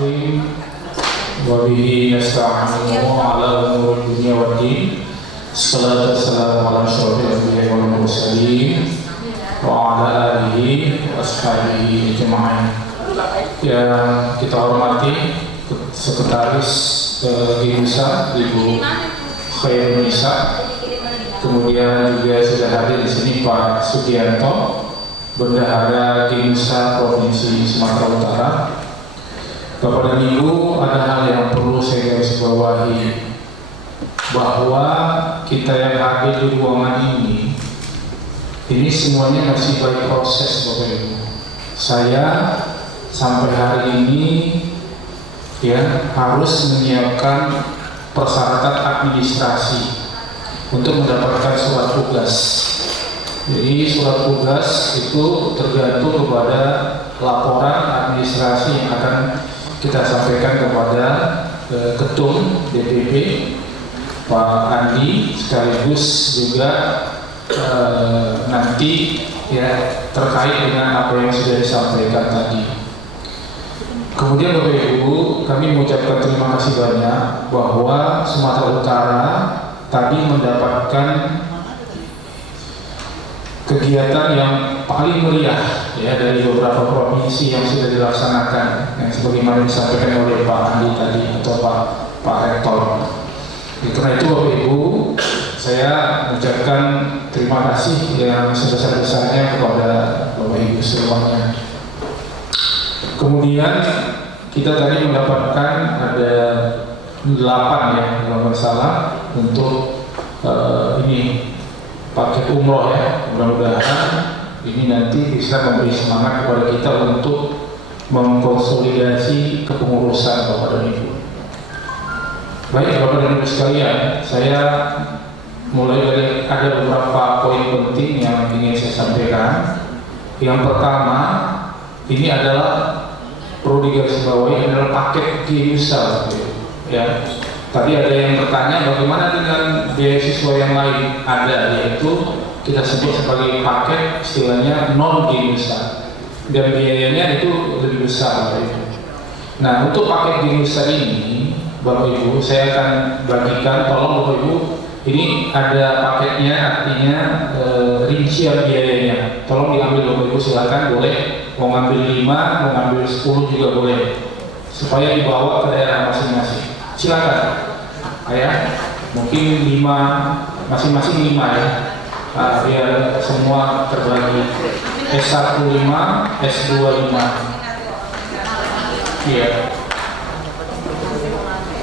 Bismillahirrahmanirrahim. Wa bihi nasta'inu ala umuri dunya waddin. Salatu wassalamu ala asyrofil anbiya'i wal mursalin wa ala alihi wa ashabihi ajma'in. Yang kita hormati Sekretaris GIMSA Ibu Khairun Nisa, kemudian juga sudah hadir di sini Pak Sugianto, Bendahara GIMSA Provinsi Sumatera Utara. Bapak dan Ibu, ada hal yang perlu saya garis bawahi, bahwa kita yang hadir di ruangan ini semuanya masih by proses, Bapak Ibu. Saya sampai hari ini harus menyiapkan persyaratan administrasi untuk mendapatkan surat tugas. Jadi surat tugas itu tergantung kepada laporan administrasi yang akan kita sampaikan kepada Ketum DPP Pak Andi, sekaligus juga nanti terkait dengan apa yang sudah disampaikan tadi. Kemudian Bapak Ibu, kami mengucapkan terima kasih banyak bahwa Sumatera Utara tadi mendapatkan kegiatan yang paling meriah dari beberapa provinsi yang sudah dilaksanakan, yang sebagaimana disampaikan oleh Pak Andi tadi atau Pak Rektor. Karena itu Bapak Ibu, saya mengucapkan terima kasih yang sebesar-besarnya kepada Bapak Ibu semuanya. Kemudian kita tadi mendapatkan ada 8 kalau nggak salah untuk ini paket umroh mudah-mudahan ini nanti bisa memberi semangat kepada kita untuk mengkonsolidasi kepengurusan Bapak dan Ibu. Baik Bapak dan Ibu sekalian, saya mulai dari ada beberapa poin penting yang ingin saya sampaikan. Yang pertama, ini adalah perlu digarisbawahi adalah paket GIMSA. Tadi ada yang bertanya bagaimana dengan beasiswa yang lain, ada, yaitu kita sebut sebagai paket istilahnya non GIMSA dan biayanya itu lebih besar. Nah, untuk paket GIMSA ini Bapak Ibu, saya akan bagikan, tolong Bapak Ibu, ini ada paketnya, artinya rincian biayanya. Tolong diambil Bapak Ibu, silakan, boleh mau ngambil 5, mau ngambil 10 juga boleh, supaya dibawa ke daerah masing-masing. Silakan, mungkin 5, masing-masing 5 biar semua terbagi. S1 5, S2 5.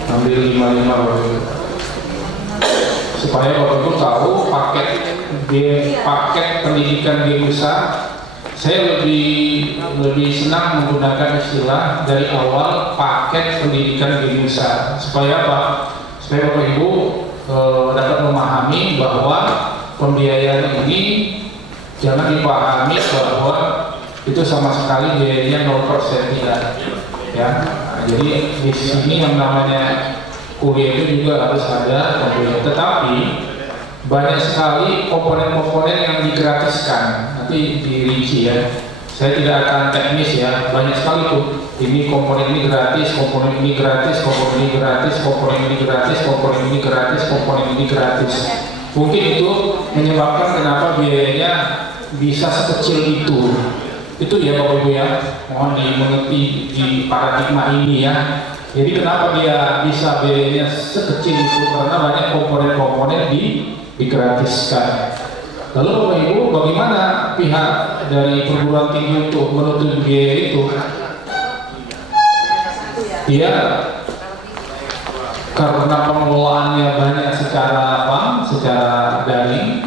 Ambil 5 supaya Bapak Ibu tahu paket pendidikan GIMSA. Saya lebih senang menggunakan istilah dari awal paket pendidikan GIMSA, supaya apa? Supaya Bapak Ibu dapat memahami bahwa pembiayaan ini jangan dipahami bahwa itu sama sekali biayanya 0% tidak. Jadi di sini yang namanya kuliah itu juga harus ada pembiayaan, tetapi banyak sekali komponen-komponen yang digratiskan. Nanti dirinci saya tidak akan teknis banyak sekali tuh. Ini komponen ini gratis, komponen ini gratis, komponen ini gratis, komponen ini gratis, komponen ini gratis, komponen ini gratis. Mungkin itu menyebabkan kenapa biayanya bisa sekecil itu. Itu Bapak Ibu mohon dimengerti di paradigma ini Jadi kenapa dia bisa biayanya sekecil itu, karena banyak komponen-komponen digratiskan. Lalu Bapak Ibu, bagaimana pihak dari perguruan tinggi untuk menutup biaya itu? Dia karena pengelolaannya banyak secara daring,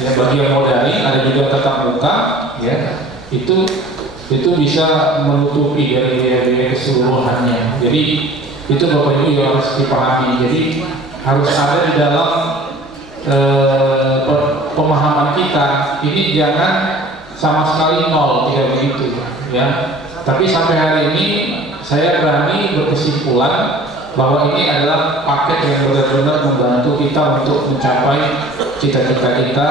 bagi yang mau daring, ada juga tatap muka, itu bisa menutupi dari biaya keseluruhannya. Jadi itu Bapak Ibu yang harus dipahami. Jadi harus ada di dalam pemahaman kita, ini jangan sama sekali nol, tidak begitu Tapi sampai hari ini saya berani berkesimpulan bahwa ini adalah paket yang benar-benar membantu kita untuk mencapai cita-cita kita.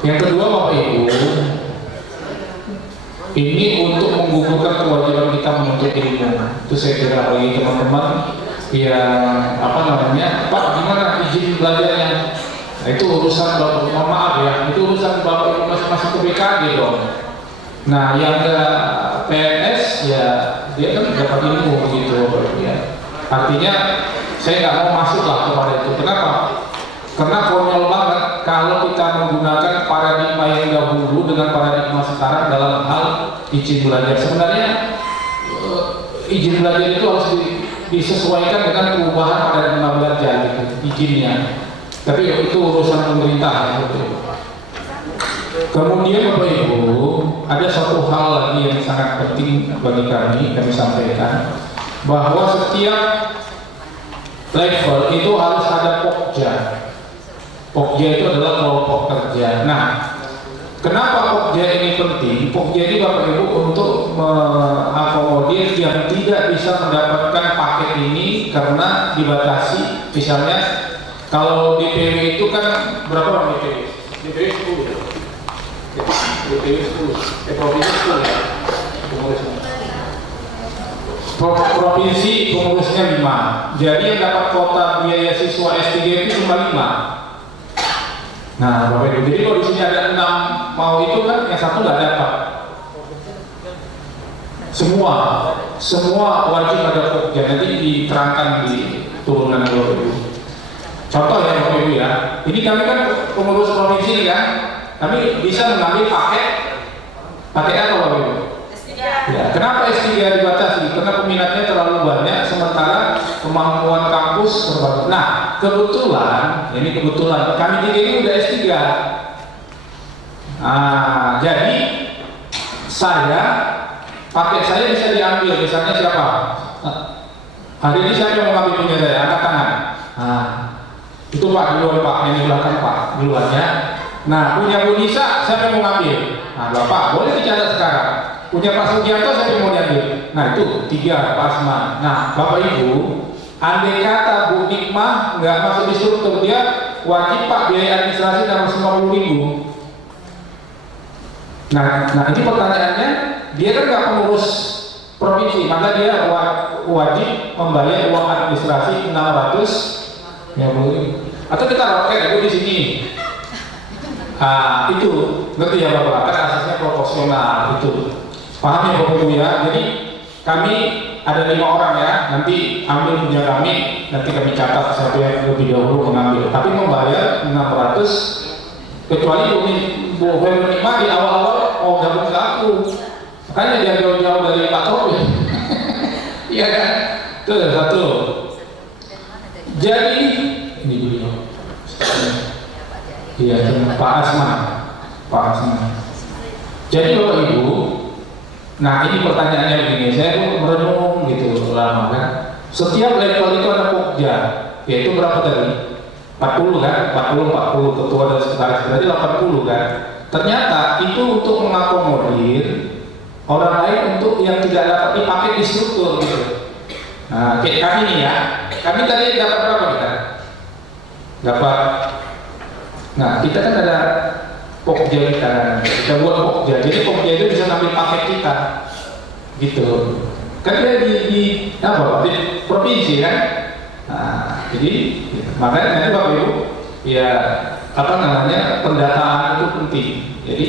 Yang kedua Bapak Ibu, ini untuk menggugurkan kewajiban kita menuntut ilmu. Itu saya kira bagi teman-teman yang Pak gimana izin belajarnya? Nah, itu urusan bapak, maaf ya, itu urusan bapak ibu masing-masing ke BKD dong. Nah, yang ke PNS ya dia kan dapat ilmu gitu ya. Artinya saya nggak mau masuk lah kepada itu. Kenapa? Karena konyol banget kalau kita menggunakan paradigma yang dahulu dengan paradigma sekarang dalam hal izin belajar. Sebenarnya izin belajar itu harus disesuaikan dengan perubahan paradigma belajar gitu, izinnya. Tapi itu urusan pemerintah gitu. Kemudian Bapak Ibu, ada satu hal lagi yang sangat penting bagi kami sampaikan, bahwa setiap level itu harus ada pokja. Pokja itu adalah kelompok kerja. Nah, kenapa pokja ini penting? Pokja ini Bapak Ibu untuk mengakomodir yang tidak bisa mendapatkan paket ini karena dibatasi. Misalnya kalau DPW itu kan berapa orang DPW? DPW 10 ya? DPW 10, provinsi 10 ya? Provinsi pengurusnya 5. Jadi yang dapat kuota biaya siswa S3 itu cuma 5. Nah Bapak Ibu, jadi kalau di sini ada 6 mau itu kan yang satu nggak dapat. Semua wajib ada pokja, nanti diterangkan di turunan Bapak Ibu. Contoh ya Bapak Ibu ya, ini kami kan pengurus provinsi kan, kami bisa mengambil paket apa Bapak Ibu? S3. Ya, kenapa S3 dibatasi? Karena peminatnya terlalu banyak, sementara kemampuan kampus terbatas. Nah, kebetulan kami ini udah S3. Nah, jadi paket saya bisa diambil, misalnya siapa? Hari ini siapa yang mengambil punya saya? Angkat tangan. Nah, itu Pak, duluan Pak, yang di belakang Pak, duluan ya. Nah, punya Bu Nisa, siapa yang mau ngambil? Nah, Bapak, boleh dicatat sekarang. Punya Pak Sugianto, siapa yang mau diambil? Nah, itu 3, Pak Asman. Nah, Bapak Ibu, andai kata Bu Nikmah nggak masuk di struktur, dia wajib Pak biaya administrasi 650.000. Nah, ini pertanyaannya, dia kan nggak pengurus provinsi, maka dia wajib membayar uang administrasi 600 ya Bu. Atau kita roket itu di sini. Itu ngerti ya Bapak, kan asasnya proporsional itu. Paham ya Bapak Ibu ya? Jadi kami ada 5 orang ya, nanti ambil punya kami, nanti kami catat siapa yang lebih dahulu mengambil. Tapi membayar 600, kecuali Bu Nikmah di awal-awal mau gabung ke aku. Makanya dia jauh-jauh dari Pak Tobi. Iya kan? Itu ada satu. Jadi ini dulu. Iya, Pak Asman. Jadi Bapak Ibu, nah ini pertanyaannya begini, saya pun merenung gitu lama kan. Setiap level itu ada pokja, yaitu berapa tadi? 40 kan? 40 ketua dan sekretaris, berarti 80 kan? Ternyata itu untuk mengakomodir orang lain untuk yang tidak dapat dipakai di struktur gitu. Nah, kayak kami nih ya, kami tadi dapat berapa kita? Nah, kita kan ada pokja kita buat pokja, jadi pokja itu bisa ngambil paket kita gitu. Kan dia di provinsi kan. Nah, jadi makanya nanti Bapak Ibu ya pendataan itu penting. Jadi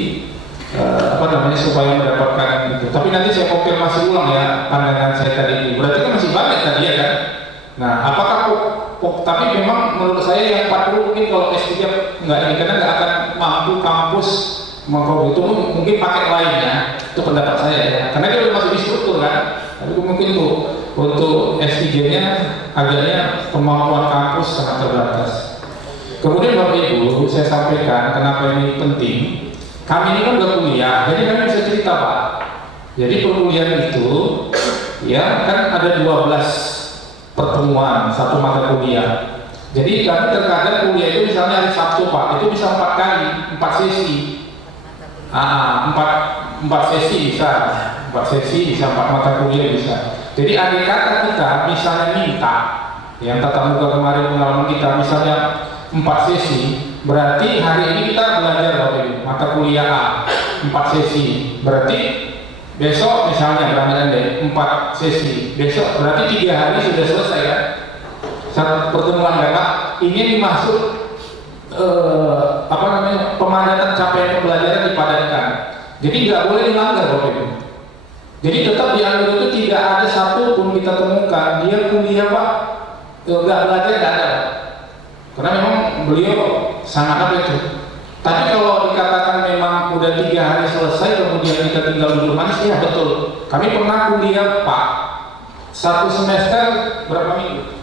supaya mendapatkan itu. Tapi nanti saya konfirmasi ulang ya pandangan saya tadi. Berarti kan masih banyak tadi ya kan. Nah, apakah tapi memang menurut saya yang 40 mungkin kalau S3 nggak ini, karena nggak akan mampu kampus mengkau itu, mungkin paket lainnya. Itu pendapat saya ya. Karena dia udah masuk di struktur kan. Tapi mungkin untuk S3-nya agaknya kemampuan kampus sangat terbatas. Kemudian Bapak Ibu, saya sampaikan kenapa ini penting. Kami ini kan udah kuliah, jadi kami bisa cerita Pak. Jadi perkuliahan itu ya kan ada 12 pertemuan satu mata kuliah. Jadi kami terkadang kuliah itu misalnya hari Sabtu Pak, itu bisa 4 kali, 4 sesi. 4 sesi bisa, 4 mata kuliah bisa. Jadi andai kata kita misalnya minta, yang tatap muka kemarin pengalaman kita misalnya 4 sesi, berarti hari ini kita belajar mata kuliah A 4 sesi, berarti besok misalnya berangkat deh 4 sesi, besok berarti 3 hari sudah selesai kan? Satu pertemuan kakak ingin masuk pemadatan capaian pembelajaran dipadatkan. Jadi nggak boleh dilanggar Bapak Ibu. Jadi tetap di Anggur itu tidak ada satu pun kita temukan dia kuliah Pak nggak belajar, nggak ada. Karena memang beliau sangat apa itu. Tapi kalau dikatakan memang udah 3 hari selesai kemudian kita tinggal duduk manis, ya betul. Kami pernah kuliah Pak 1 semester berapa minggu?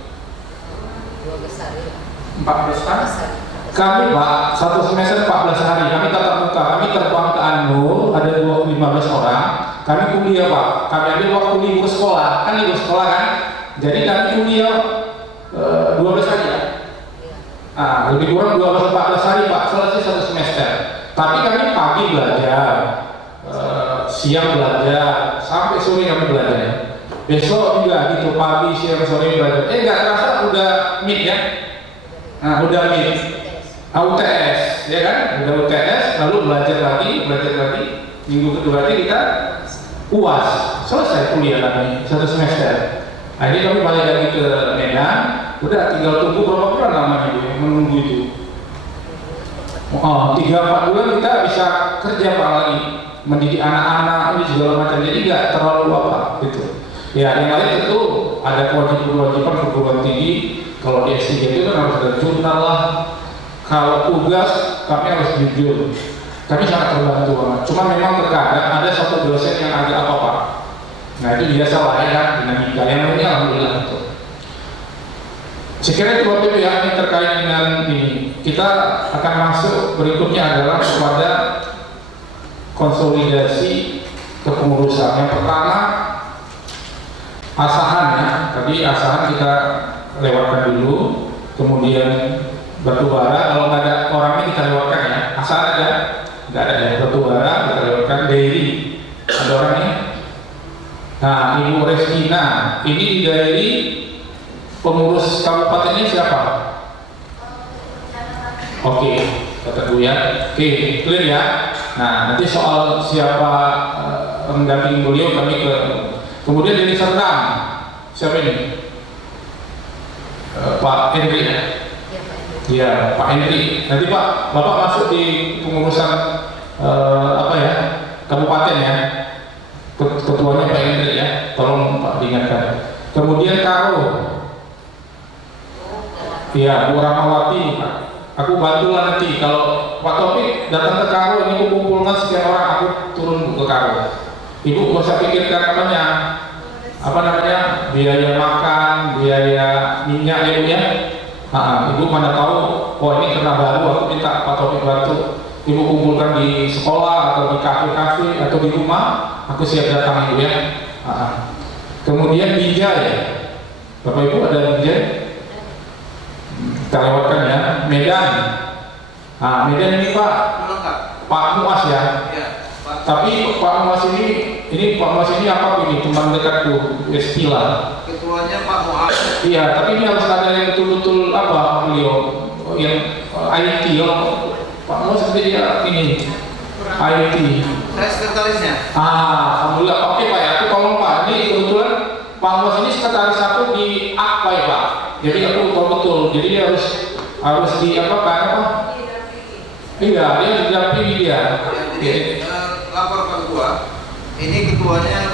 14 hari. Kami Pak 1 semester 14 hari. Kami tatap muka. Kami terbang ke Anur, ada 15 orang. Kami kuliah Pak. Kami ambil waktu libur sekolah. Kan libur sekolah kan. Jadi kami kuliah 12 hari ya. Nah, lebih kurang 12-14 hari Pak, selesai 1 semester. Tapi kami pagi belajar, siang belajar, sampai sore kami belajar. Besok juga gitu, pagi, siang, sore belajar. Nggak terasa udah mid ya. Nah, udah mid. UTS, ya kan? Udah UTS, lalu belajar lagi. Minggu kedua nanti kita UAS, selesai kuliah kami 1 semester. Nah, ini kami balik lagi ke Medan. Udah tinggal tunggu berapa bulan lama itu menunggu itu. 3-4 bulan kita bisa kerja Pak lagi, mendidik anak-anak ini segala macam. Jadi nggak terlalu apa gitu. Ya yang lain tentu ada kewajiban perguruan tinggi. Kalau di S3 itu kan harus ada jurnal lah. Kalau tugas kami harus jujur. Kami sangat terbantu banget. Cuma memang terkadang ada satu dosen yang agak apa Pak. Nah itu biasa lah ya kan dinamika. Yang lainnya alhamdulillah itu. Sekiranya dua PP yang terkait dengan ini, kita akan masuk berikutnya adalah kepada konsolidasi kepengurusan. Yang pertama asahan ya, tadi asahan kita lewatkan dulu, kemudian batubara kalau nggak ada orangnya kita lewatkan ya, asahan ada, nggak ada ya, batubara kita lewatkan, dairy ada orangnya. Nah Ibu Restina ini di dairy. Pengurus kabupaten ini siapa? Oke, kata Bu ya. Oke, clear ya. Nah, nanti soal siapa mendampingi beliau kami ke. Kemudian dari Serdang, siapa ini? Pak Henry ya. Iya, Pak Henry. Nanti Pak, Bapak masuk di pengurusan apa ya? Kabupaten ya. Ketuanya Pak Henry ya. Tolong Pak diingatkan. Kemudian Karo. Iya, Bu Ramawati, aku bantulah nanti kalau Pak Taufik datang ke Karo ini kumpulkan sekian orang, aku turun ke Karo. Ibu nggak usah pikirkan apa namanya biaya makan, biaya minyak ya Bu ya. Ibu mana tahu, oh ini karena baru aku minta Pak Taufik bantu. Ibu kumpulkan di sekolah atau di kafe-kafe atau di rumah, aku siap datang Ibu ya. Kemudian Binjai, Bapak Ibu ada Binjai? Kita lewatkan ya, Medan. Nah, Medan ini Pak Muas ya. Pak. Tapi Pak Muas ini Pak Muas ini apa ini? Teman dekatku, Estila. Ketuanya Pak Muas. Iya, tapi ini harus ada yang betul-betul apa beliau yang IT. Pak Muas seperti dia ini IT. Saya sekretarisnya. Alhamdulillah. Oke Pak ya, aku tolong Pak. Ini kebetulan Pak Muas ini sekretaris satu di AKPA ya Pak. Jadi aku tahu betul. Jadi dia harus di apa? Iya, dia didampingi dia. Jadi lapor ke gua. Ini ketuanya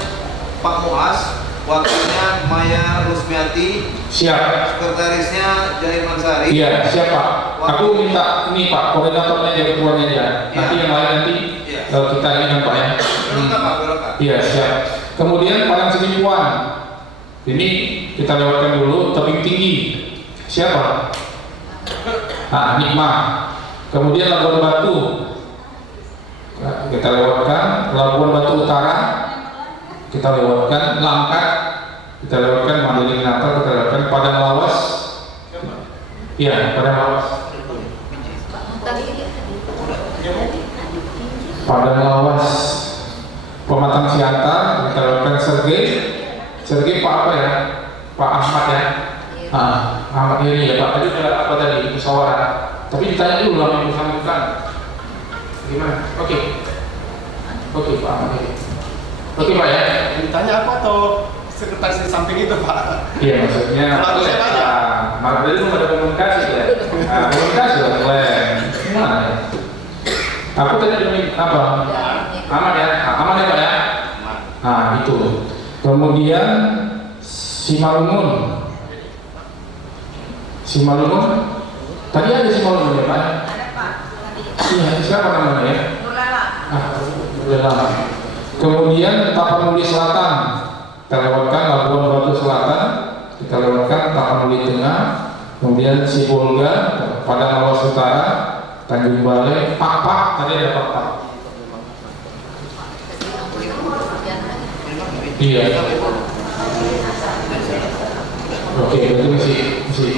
Pak Muas, wakilnya Maya Rusmiati. Siap. Sekretarisnya Jahir Mansari. Iya, siap Pak. Aku minta ini Pak, koordinatornya jadi ketuanya aja. Nanti yang lain nanti kita ini kan Pak ya. Berlengkap Pak, berlengkap. Iya, siap. Kemudian Padang Senipuan. Ini kita lewatkan dulu, tebing tinggi. Siapa? Nikma. Kemudian Labuan Batu. Kita lewatkan. Labuan Batu Utara. Kita lewatkan. Langkat. Kita lewatkan. Mandailing Natal. Kita lewatkan. Padang Lawas. Iya, Padang Lawas. Padang Lawas. Pematang Siantar. Kita lewatkan Sergei Pak apa ya? Pak Ahmad ya. Ahmad Heri ya Pak. Tadi apa tadi? Musyawarah. Tapi ditanya dulu lah yang bersangkutan. Gimana? Oke Pak Ahmad Heri. Oke Pak ya? Ditanya aku atau sekretaris di samping itu Pak? Iya maksudnya. Kalau saya tanya. Malah dari belum ada komunikasi ya. Nah, komunikasi lah plan. Gimana ya? Aku tadi demi apa? Aman ya? Aman ya Pak ya? Nah itu. Kemudian Simalungun. Tadi ada Simalungun ya Pak? Ada Pak. Iya, siapa namanya ya? Nurlala. Udah lama. Kemudian Tapanuli Selatan, kita lewatkan Labuan Batu Selatan, kita lewatkan Tapanuli Tengah, kemudian Sibolga, Padang Lawas Utara, Tanjung Balai, Pak, tadi ada Pak. Iya. Oke, berarti masih.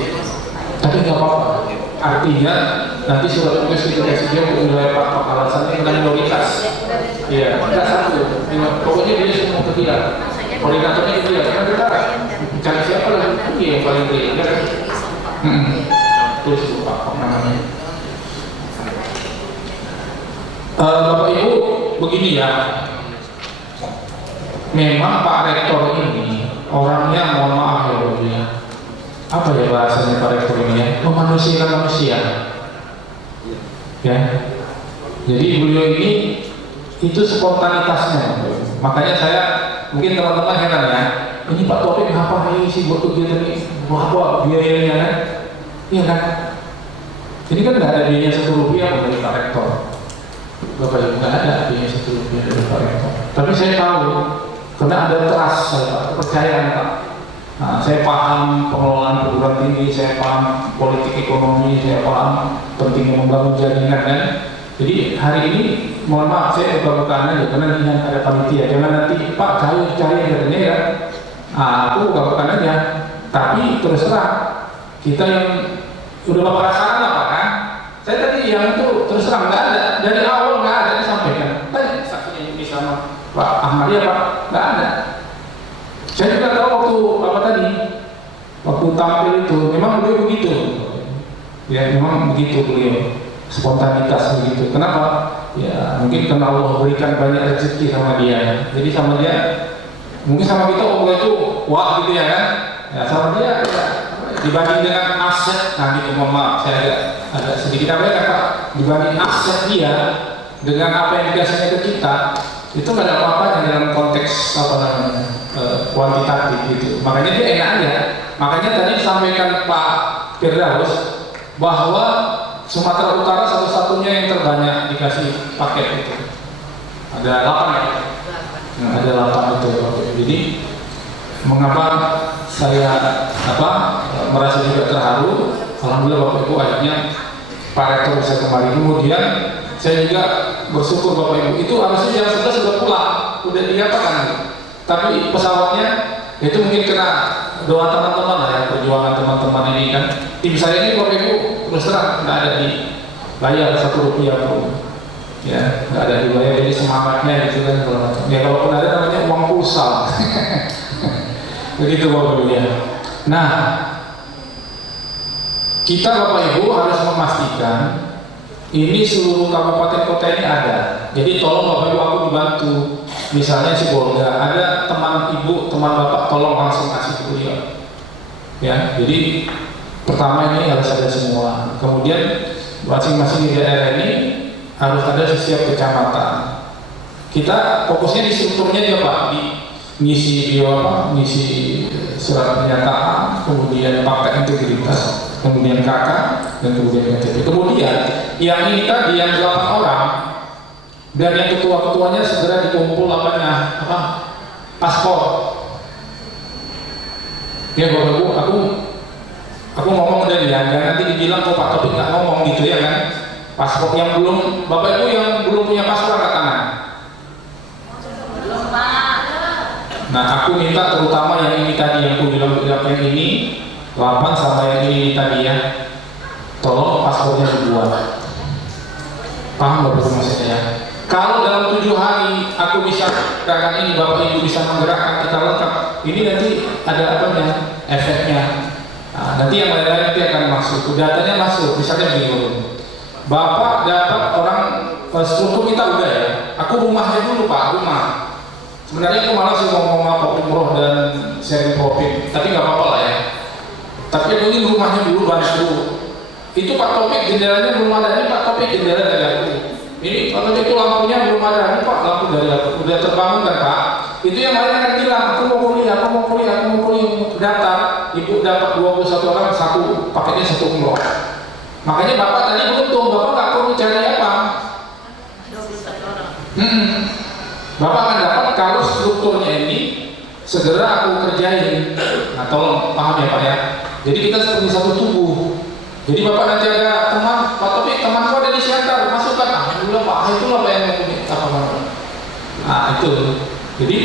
Tapi nggak apa-apa. Artinya nanti surat tugas kita kasih dia untuk wilayah Pak alasannya tentang minoritas. Iya, tidak satu. Pokoknya dia semua ke dia. Koordinatornya dia. Karena kita cari siapa lagi dia yang paling baik. Kan? Terus Pak namanya. Bapak Ibu begini ya. Memang Pak Rektor ini orangnya mohon maaf ya Bapak ya. Apa ya bahasanya Pak Rektor ini ya? Memanusiakan manusia. Ya. Jadi beliau ini itu spontanitasnya. Makanya saya mungkin teman-teman heran ya. Ini Pak Taufik ngapain sih buat kegiatan ini? Berapa biayanya kan? Iya kan? Ini kan nggak ada biaya Rp1 dari Pak Rektor. Bapak Ibu nggak ada biaya Rp1 dari Pak Rektor. Tapi saya tahu karena ada trust saya, kepercayaan Pak. Nah, saya paham pengelolaan perguruan tinggi, saya paham politik ekonomi, saya paham pentingnya membangun jaringan kan. Jadi hari ini mohon maaf saya buka-bukaan aja karena ini ada panitia. Jangan nanti Pak cari katanya ya. Aku buka-bukaan aja. Tapi terus terang kita yang udah Bapak rasakan apa kan? Saya tadi yang itu terus terang nggak ada dari awal nggak ada disampaikan. Tadi saksinya ini sama Pak Ahmad ya Pak nggak ada. Saya juga tahu waktu apa tadi, waktu tampil itu, memang beliau begitu, ya memang begitu beliau, spontanitas begitu. Kenapa? Ya mungkin karena Allah berikan banyak rezeki sama dia. Jadi sama dia, mungkin sama kita Allah itu wah gitu ya kan? Ya sama dia ya, dibanding dengan aset, nah gitu mohon maaf saya agak sedikit apa ya Pak, dibanding aset dia dengan apa yang dikasihnya ke kita. Itu nggak ada apa-apanya dalam konteks apa namanya kuantitatif gitu. Makanya dia enak aja. Makanya tadi disampaikan Pak Firdaus bahwa Sumatera Utara satu-satunya yang terbanyak dikasih paket itu. Ada 8 ya? Nah, ada 8 itu. Jadi mengapa saya merasa juga terharu? Alhamdulillah Bapak Ibu akhirnya Pak Rektor bisa kembali. Kemudian saya juga bersyukur Bapak Ibu, itu harusnya jam 11 sudah pulang, udah diapakan. Tapi pesawatnya itu mungkin kena doa teman-teman lah ya, perjuangan teman-teman ini kan. Tim saya ini Bapak Ibu terus terang nggak ada dibayar Rp1 pun, ya nggak ada dibayar, jadi semangatnya gitu kan kalau macam. Ya kalaupun ada namanya uang pulsa, begitu Bapak Ibu ya. Nah, kita Bapak Ibu harus memastikan ini seluruh kabupaten kota ini ada. Jadi tolong Bapak Ibu aku dibantu. Misalnya si Bolga, ada teman ibu, teman bapak, tolong langsung kasih ke beliau. Ya, jadi pertama ini harus ada semua. Kemudian masing-masing di daerah ini harus ada setiap kecamatan. Kita fokusnya di strukturnya dia Pak, di ngisi surat pernyataan, kemudian fakta integritas, kemudian KK, dan kemudian KTP. Kemudian yang ini tadi yang 8 orang dan yang ketua-ketuanya segera dikumpul paspor. Ya Bapak Ibu, aku ngomong dari ya, jangan nanti dibilang kok Pak Taufik nggak ngomong gitu ya kan. Paspor yang belum, Bapak Ibu yang belum punya paspor angkat tangan. Nah aku minta terutama yang ini tadi yang aku bilang yang ini 8 sama yang ini tadi ya, tolong paspornya dibuat. Paham Bapak Ibu maksudnya ya? Kalau dalam 7 hari aku bisa gerakan ini, Bapak Ibu bisa menggerakkan kita lengkap, ini nanti ada efeknya. Nah, nanti yang lain-lain nanti akan masuk, datanya masuk, misalnya begini, Bapak dapat orang struktur kita udah ya, aku rumahnya dulu Pak, rumah Sebenarnya aku malas sih ngomong apa umroh dan sharing profit, tapi nggak apa-apa lah ya. Tapi mungkin rumahnya dulu bantu. Itu Pak Topik jendelanya belum ada, ini Pak Topik jendela dari aku. Ini kalau itu lampunya belum ada, ini Pak lampu dari aku. Udah terbangun kan Pak? Itu yang lain akan bilang, aku mau kuliah, daftar. Ibu dapat 21 orang, satu paketnya satu umroh. Makanya Bapak tadi beruntung, Bapak nggak perlu cari apa. 21 orang. Bapak akan dapat kalau strukturnya ini segera aku kerjain. Nah tolong paham ya Pak ya. Jadi kita seperti satu tubuh. Jadi Bapak nanti ada teman, Pak Topik temanku ada di Siantar, masukkan. Alhamdulillah Pak, itulah Pak yang mau apa. Nah itu. Jadi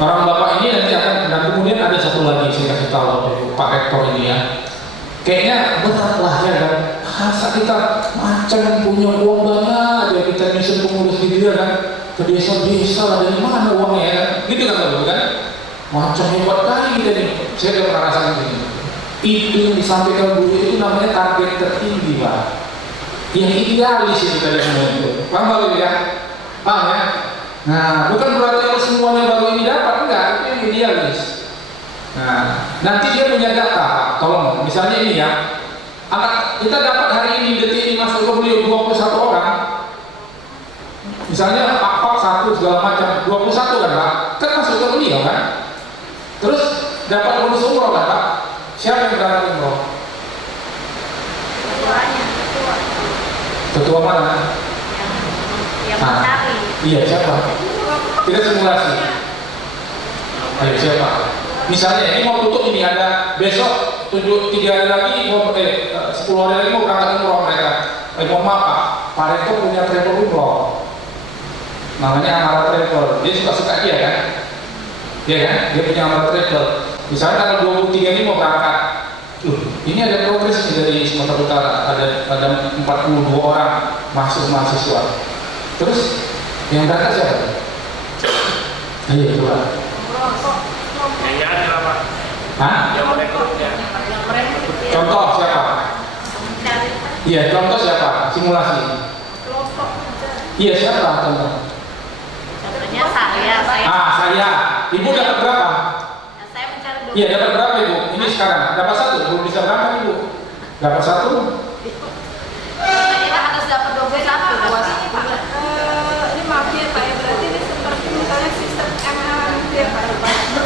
orang Bapak ini nanti akan, dan kemudian ada satu lagi saya kasih tahu Pak Rektor ini ya. Kayaknya berat lah ya kan. Masa kita macam punya uang banyak aja kita nyusun pengurus gitu ya kan. Ke desa-desa lah, dari mana uangnya ya kan. Gitu kan Bapak kan. Macam hebat kali kita nih. Saya udah pernah rasakan begini. Itu yang disampaikan dulu itu namanya target tertinggi Pak. Yang idealis itu tadi semua itu. Paham Bapak ya? Paham ya? Nah, bukan berarti kalau semuanya baru ini dapat, enggak, itu yang idealis. Nah, nanti dia punya data, tolong, misalnya ini ya, kita dapat hari ini detik ini masuk ke beliau 21 orang, misalnya apa satu segala macam 21 kan Pak, kan masuk ke beliau kan, terus dapat bonus umroh kan Pak, siapa yang berangkat umroh? Ketuanya, Ketua mana? yang mencari. Iya siapa? Kita simulasi. Ayo siapa? Misalnya ini mau tutup ini ada besok 3 hari lagi mau 10 hari lagi mau berangkat umroh mereka. Mohon maaf Pak Rektor punya travel umroh. Namanya Amara Travel. Dia suka-suka dia kan? Dia kan? Dia punya Amara Travel. Misalnya tanggal 23 ini mau berangkat. Ini ada progres nih dari Sumatera Utara. Ada 42 orang masuk mahasiswa. Terus yang berangkat siapa? Ayo coba. Yang ada apa? Hah? Yang merekrutnya. Yang merekrut ya. Contoh siapa? Mencari Iya, contoh siapa? Simulasi. kelompok. Iya, siapa contoh? Contohnya saya. Saya. Ibu dapat berapa? Nah, saya mencari Iya, dapat berapa Ibu? Ini sekarang. Dapat 1, belum bisa berangkat Ibu. Dapat 1. Kita harus dapat 21 Pak. Ini maaf ya Pak ya, berarti ini seperti misalnya sistem MLM ya Pak?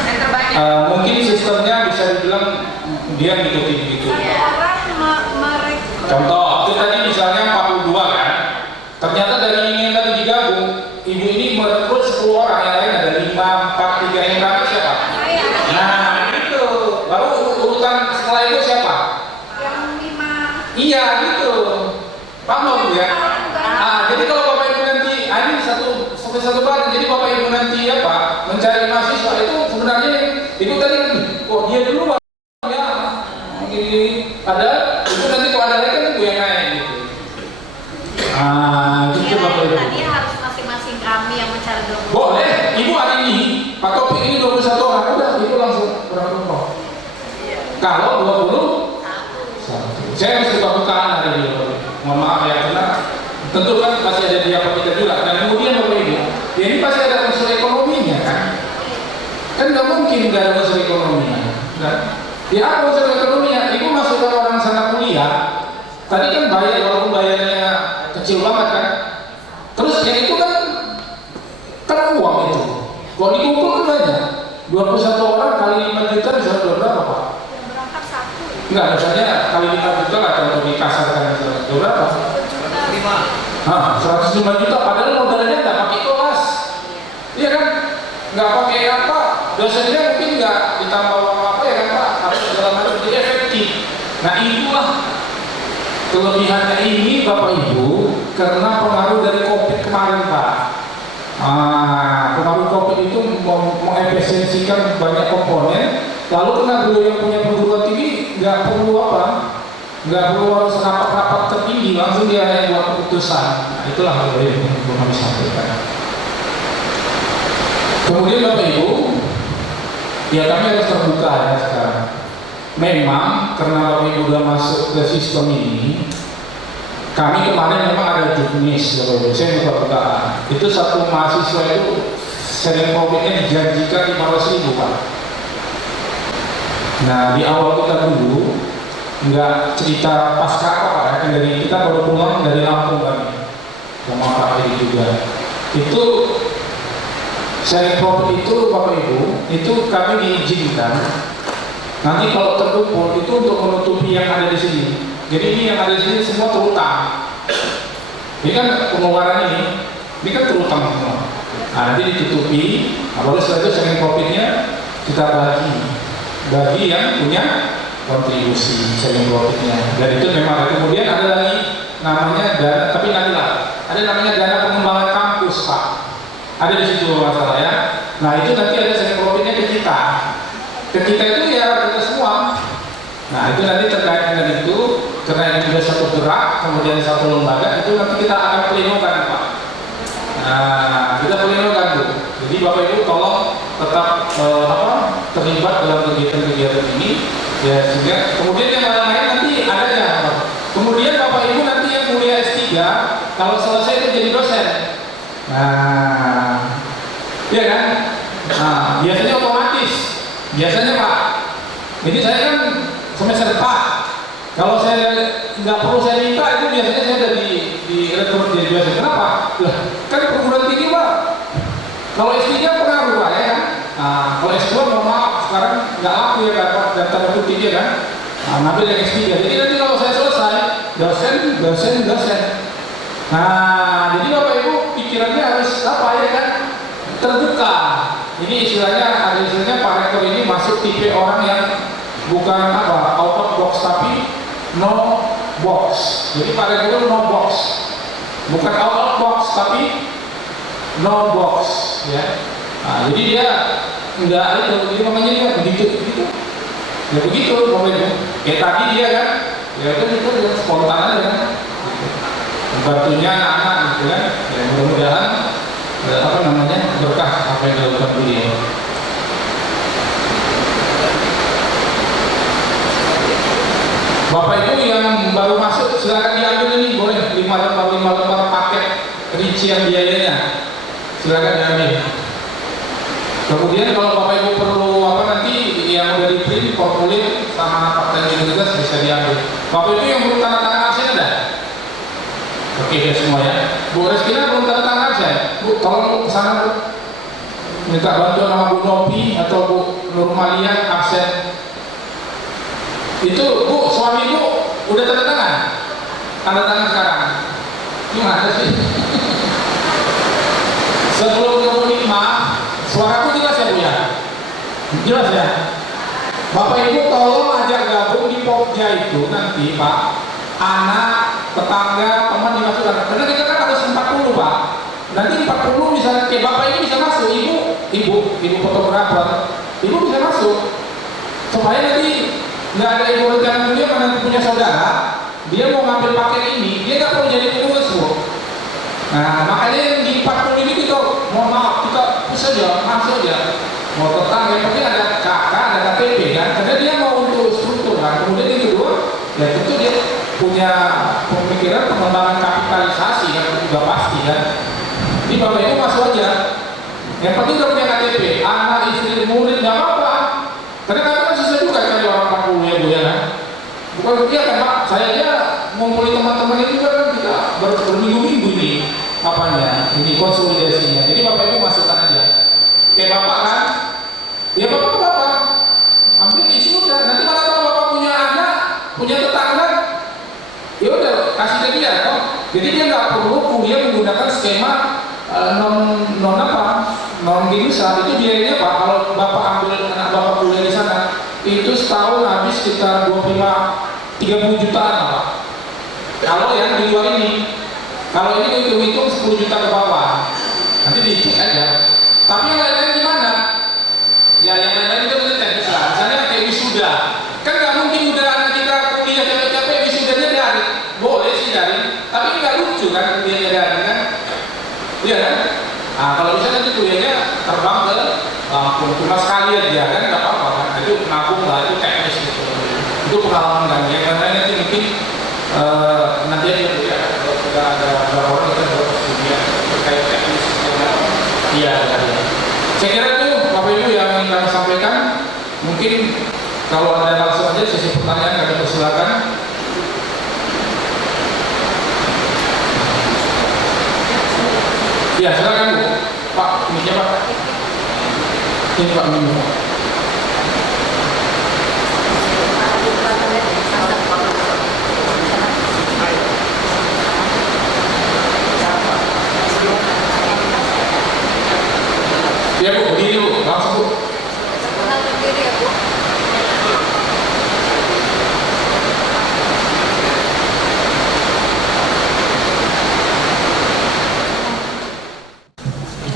Yang terbanyak. Mungkin sistemnya bisa dibilang dia ngikutin gitu. Orang merekrut. Contoh, itu tadi misalnya 42 kan. Ternyata dari ini yang tadi digabung, Ibu ini merekrut 10 orang, yang lain ada 5, 4, 3 yang berangkat siapa? Saya Nah, itu. Baru urutan setelah itu siapa? yang 5. Iya, gitu. Paham Bu ya? Jadi kalau Bapak Ibu nanti, ini satu barang. Jadi Bapak Ibu nanti apa? Mencari mahasiswa itu sebenarnya itu tadi kok dia dulu Pak ya begini ada itu nanti kalau ada lagi kan Ibu yang naik gitu. Gitu Bapak Ibu. Tadi harus masing-masing kami yang mencari 21. Boleh, Ibu hari ini Pak Topik ini 21 orang udah Ibu langsung berangkat umroh. Kalau 21 saya harus buka-bukaan hari ini Bapak Ibu. Mohon maaf ya karena tentu kan pasti ada dia kita juga dan kemudian Bapak Ibu ya ini pasti ada unsur ekonominya kan nggak mungkin nggak ada unsur ekonominya kan ya apa unsur ekonominya Ibu masukkan orang sana kuliah tadi kan bayar walaupun bayarnya kecil banget kan terus yang itu kan uang itu kalau dikumpul kan banyak 21 orang kali 5 juta bisa berapa Pak? Yang berangkat 1. Enggak, misalnya kali 5 juta lah contoh dikasarkan berapa? 105 juta padahal modalnya nggak pakai kelas iya kan nggak pakai apa dosennya mungkin nggak ditambah apa ya kan Pak harus segala macam jadi efektif nah itulah kelebihannya ini Bapak Ibu karena pengaruh dari COVID kemarin Pak pengaruh COVID itu mengefisiensikan banyak komponen lalu karena beliau yang punya perguruan tinggi nggak perlu apa nggak perlu harus rapat-rapat tertinggi langsung dia yang buat keputusan nah, itulah yang kami sampaikan kemudian Bapak Ibu ya kami harus terbuka ya sekarang memang karena Bapak Ibu sudah masuk ke sistem ini kami kemarin memang ada juknis Bapak Ibu saya buka-bukaan itu satu mahasiswa itu sharing profitnya dijanjikan 500.000 Pak. Nah di awal kita dulu nggak cerita pasca Pak ya, kan dari kita baru pulang dari Lampung kami sama Pak Edi juga. Itu sharing profit itu Bapak Ibu itu kami diizinkan. Nanti kalau terkumpul itu untuk menutupi yang ada di sini. Jadi ini yang ada di sini semua terutang. Ini kan pengeluaran ini kan terutang semua. Nah, nanti ditutupi. Nah, baru setelah itu sharing profitnya kita bagi yang punya kontribusi sharing profitnya. Dan itu memang ada. Kemudian ada lagi namanya dana, tapi nanti lah. Ada namanya dana pengembangan kampus Pak. Ada di situ masalah ya. Nah itu nanti ada sharing profitnya ke kita. Ke kita itu ya kita semua. Nah itu nanti terkait dengan itu, karena ini sudah satu gerak, kemudian satu lembaga, itu nanti kita akan pelindungkan Pak. Nah kita pelindungkan Bu. Jadi Bapak Ibu tolong tetap terlibat dalam kegiatan-kegiatan ini, ya sehingga kemudian yang lain nanti ada ya. Kemudian Bapak Ibu nanti yang kuliah S3, kalau selesai itu jadi dosen. Nah, iya kan? Nah biasanya otomatis. Biasanya Pak, jadi saya kan semester 4. Kalau saya nggak perlu saya minta itu biasanya saya ada di rekrut jadi dosen. Kenapa? Lah, kan perguruan tinggi Pak. Kalau S3 pengaruh Pak ya. Nah, kalau S2 mohon maaf sekarang nggak laku ya Pak, dan tanda kutip ya kan. Nah, ngambil yang S3. Jadi nanti kalau saya selesai dosen. Nah, jadi Bapak Ibu pikirannya harus apa ya kan? Terbuka. Ini istilahnya Pak Rektor ini masuk tipe orang yang bukan out of box tapi no box. Jadi Pak Rektor no box, bukan out of box tapi no box ya. Nah, jadi dia enggak itu, jadi makanya dia begitu. Ya begitu Bapak Ibu. Kayak tadi dia kan, ya itu spontan aja kan. Membantunya anak-anak gitu kan. Ya mudah-mudahan berkah apa yang dilakukan beliau. Bapak Ibu yang baru masuk silakan diambil ini, boleh 5 lembar paket rincian biayanya, silakan diambil. Kemudian kalau Bapak Ibu perlu nanti yang udah di print formulir sama fakta integritas bisa diambil. Bapak Ibu yang belum tanda tangan absen ada? Oke ya semua ya. Bu Reskina belum tanda tangan absen. Bu tolong kesana Bu. Minta bantuan sama Bu Nopi atau Bu Nurmalia absen. Itu Bu, suami Bu udah tanda tangan? Tanda tangan sekarang. Gimana sih? Sebelum kamu nikmah, suaraku jelas ya Bu ya? Jelas ya? Bapak Ibu tolong ajak gabung di Pokja itu nanti Pak, anak, tetangga, teman dimasukkan. Karena kita kan harus 40 Pak. Nanti 40 misalnya kayak Bapak ini bisa masuk, ibu fotografer, ibu bisa masuk. Supaya nanti nggak ada ibu rencana dia karena punya saudara, dia mau ngambil paket ini, dia nggak perlu jadi pengurus Bu. Nah makanya yang di 40 ini kita, mohon maaf, kita push aja, masuk aja. Mau tetangga, yang penting ada kakak, ada KTP kan, karena dia mau untuk struktur kan. Kemudian yang kedua, ya tentu dia punya pemikiran pengembangan kapitalisasi kan, itu juga pasti kan. Jadi Bapak Ibu masuk aja. Yang penting udah punya KTP, anak, istri, murid, nggak apa-apa. Karena kami kan susah juga cari orang 40 ya Bu ya kan. Bukan dia kan Pak, saya aja ngumpulin teman-teman itu kan kita berminggu-minggu ini ini konsolidasinya. Jadi Bapak Ibu masukkan aja. Kayak Bapak kan, ya Bapak ambil isi udah. Nanti mana tahu Bapak punya anak, punya tetangga, ya udah kasih ke dia kok. Jadi dia nggak perlu kuliah menggunakan skema non jurusan. Itu biayanya Pak. Kalau Bapak ambil anak Bapak kuliah di sana, itu setahun habis sekitar 30 jutaan Pak. Kalau yang di luar ini, kalau ini hitung 10 juta ke bawah, nanti dicek aja. Tapi yang lain-lain gimana? Ya yang lain-lain itu nanti teknis lah. Misalnya kayak wisuda, kan nggak mungkin udah anak kita kuliah capek-capek wisudanya daring. Boleh sih daring, tapi nggak lucu kan kuliahnya daring kan? Iya kan? Nah kalau bisa nanti kuliahnya terbang ke Lampung, cuma sekali aja kan nggak apa-apa kan? Itu nabung lah, itu teknis gitu. Itu pengalaman kan? Yang lain-lain nanti mungkin nanti aja ya. Kalau sudah ada laporan kita bersedia terkait teknis. Iya. Kalau ada langsung aja sesi pertanyaan, kami persilakan. Ya, silakan Bu. Pak, ini Pak. Ini Pak Minu. Ya Bu, begini Bu, langsung Bu.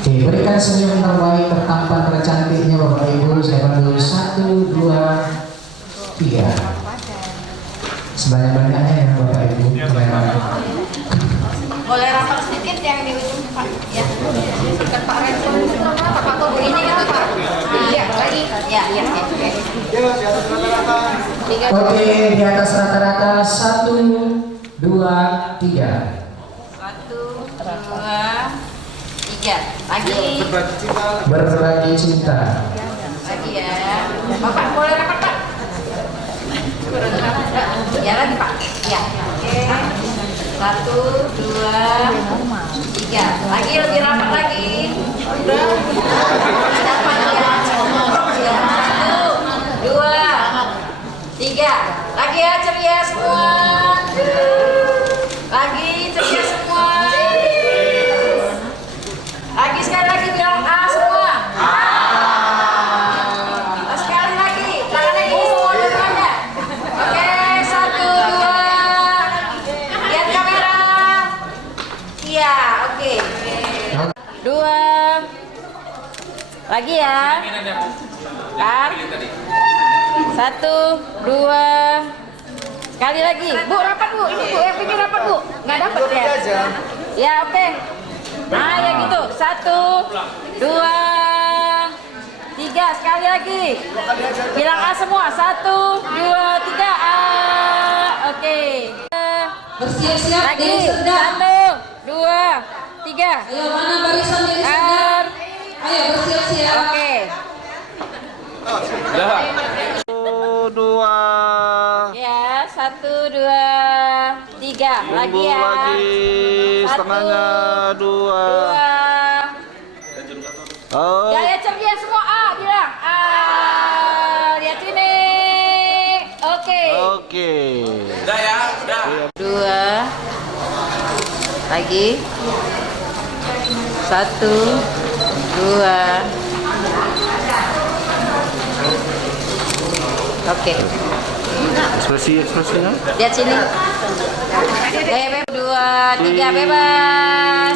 Oke, berikan senyum terbaik tertampan tercantiknya Bapak Ibu. Saya panggil 1, 2, 3. Sebanyak-banyaknya ya Bapak Ibu. Boleh rapat sedikit yang di ujung Pak, ya. Dekat Pak Renzo. Pak Kubu ini kan Pak. Iya, lagi. Ya, ya, oke. Oke, di atas rata-rata 1, 2, 3. 1, 2, 3. Lagi. Berbagi cinta. Lagi ya. Bapak boleh rapat Pak? Ya lagi Pak. Ya. Oke. 1, 2, 3. Lagi lebih rapat lagi. Udah. Dapat ya. 1, 2, 3. Lagi ya ceria semua. Lagi ceria semua. Lagi sekali lagi bilang A semua. Sekali lagi. Tangannya gini semua dua-duanya. Oke, 1, 2. Lihat kamera. Iya, oke. 2. Lagi ya. Kan? 1, 2. Sekali lagi. Bu, rapat Bu. Ini Bu, yang pikir rapat Bu. Nggak dapat ya? Ya, oke. Nah, ya gitu. 1, 2, 3. Sekali lagi. Bilang A semua. 1, 2, 3. A. Oke. Bersiap-siap Lagi. dari sedang. 1, 2, 3. Ayo mana barisan dari sedang? Ayo bersiap-siap. Oke. Dua. Ya, 1, 2, 3. Lagi ya. Setengahnya 2. 2. Oh. Gaya ceria semua A bilang. A. Lihat sini. Oke. Oke. 2. Lagi. 1, 2. Oke. Ekspresinya? Lihat sini. Gaya bebas. 2, 3 bebas.